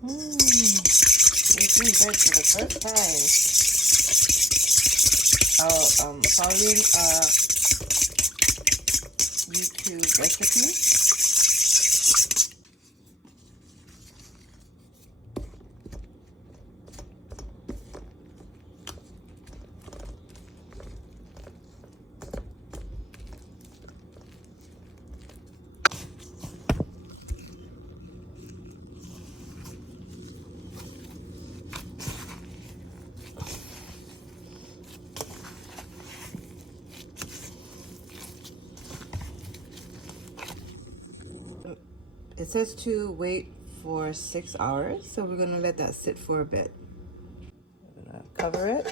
Making bread for the first time. Following a YouTube recipe. It says to wait for 6 hours, so we're gonna let that sit for a bit. We're gonna cover it.